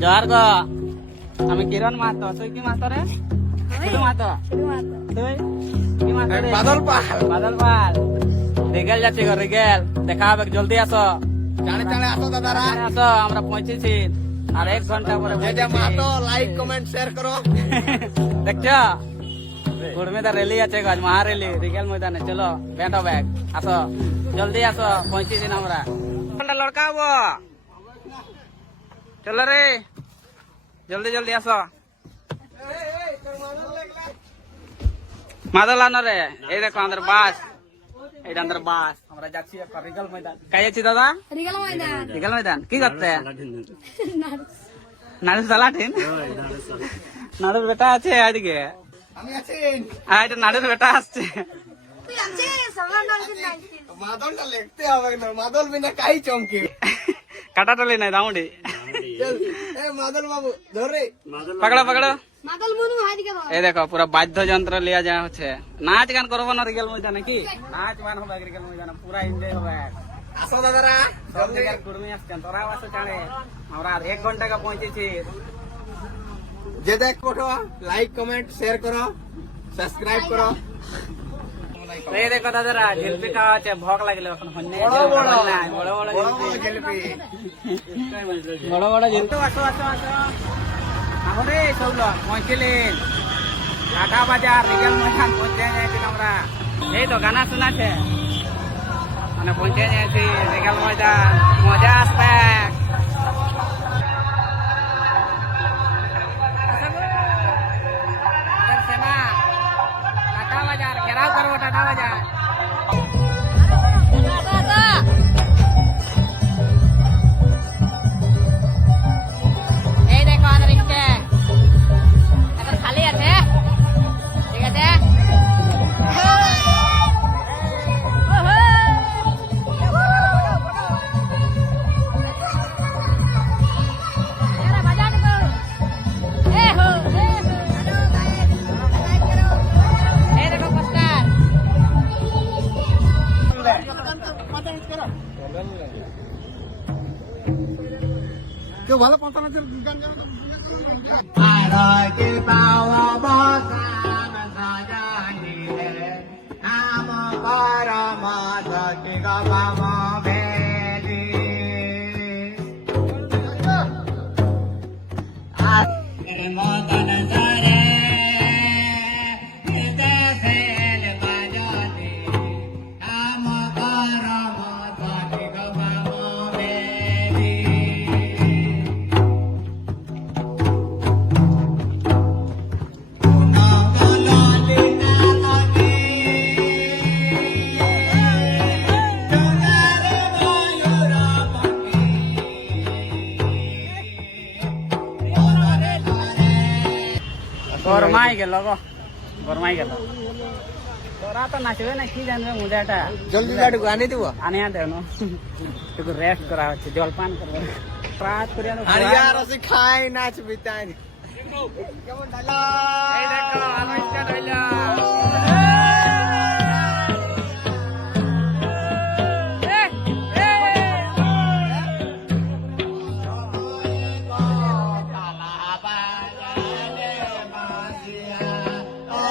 জোহার গো। আমি কিরণ মাহাতো। তুই কি মাহাতো রে? শুধু মাহাতো। তুই কি মাহাতো রে? বাদল পাল। বাদল পাল। রিগেল যাচ্ছি গো, রিগেল। দেখা হবে, জলদি আসো। চালে চালে আসো দাদারা। এখানে আসো, আমরা পৌঁছেছি। আর 1 ঘন্টা পরে যে যে পৌঁছেছি। মাহাতো লাইক কমেন্ট শেয়ার করো। দেখছো কুড়মিতে রেলি আছে গাছ, মহা রেলি রিগেল ময়দানে। চলো ব্যান্ড ব্যাগ আসো, জলদি আসো, পৌঁছেছি না আমরা। ঘন্টা লড়কা হবো, চলো রে, জলদি জলদি আসো। মাদল আনো রে। এই দেখো আমাদের বাস, এইটা আমাদের বাস। আমরা যাচ্ছি একটা রিগেল ময়দান। কাই যাচ্ছি দাদা? রিগেল ময়দান। কি করতে? নাড়ু সালাটিন। নাড়ুর বেটা আছে আজকে। আমি আছি। এটা নাড়ুর বেটা আসছে। মাদলটা লিখতে হবে না, মাদল বিনা কাই চমকে। কাটাটলি নাই দামুডি। চল এ মাদল বাবু ধরে পাকড়ো পাকড়ো। এই দেখো পুরো বাদ্যযন্ত্র লিয়া যা হচ্ছে। নাচ গান করবো না রিগেল ময়দানে? কি নাচ গান হবে রিগেল ময়দানে, পুরা এনজয় হবে। আসো দাদারা। সব জায়গার কুর্মি আসছেন, তোরাও আসো চাঁড়ে। আমরা 1 ঘন্টা পৌঁছেছি। যে দেখ কোঠো লাইক কমেন্ট শেয়ার করো, সাবস্ক্রাইব করো। এই দেখো দাদারা, জিলপি খাওয়া আছে। ভোগ লাগলে এখন হন্যে বড় বড় জিলিপি। বড় বড় জিলপি। আসো আসো আসো, আমারে সব লোক পৌঁছলেন ঢাকা বাজার রিগেল ময়দান। পৌঁছে গেছি আমরা। এই তো গানা শোনাছে, মানে পৌঁছে গেছি রিগেল ময়দান। মজা আসবে। টাটা বাজার ঘেরাও করবো, টাটা বাজার। এই দেখো আমাদের ইচ্ছে এখন খালি আছে, ঠিক আছে। এই দেখো পোস্টার। কেউ ভালো পন্থা নাচের গান জানো? গরমাই গেল গো, গরমাই গেল। তোরা তো নাচবে না, কি জানবে মুজাটা। জলদি লাডু আনি দিব। আনিয়া দেন, একটু রেস্ট করা হচ্ছে, জলপান করবে। রাত করে আর ইয়ার আসি খাই নাচ বিতাই। এই দেখো আলো স্টার্ট হইলো।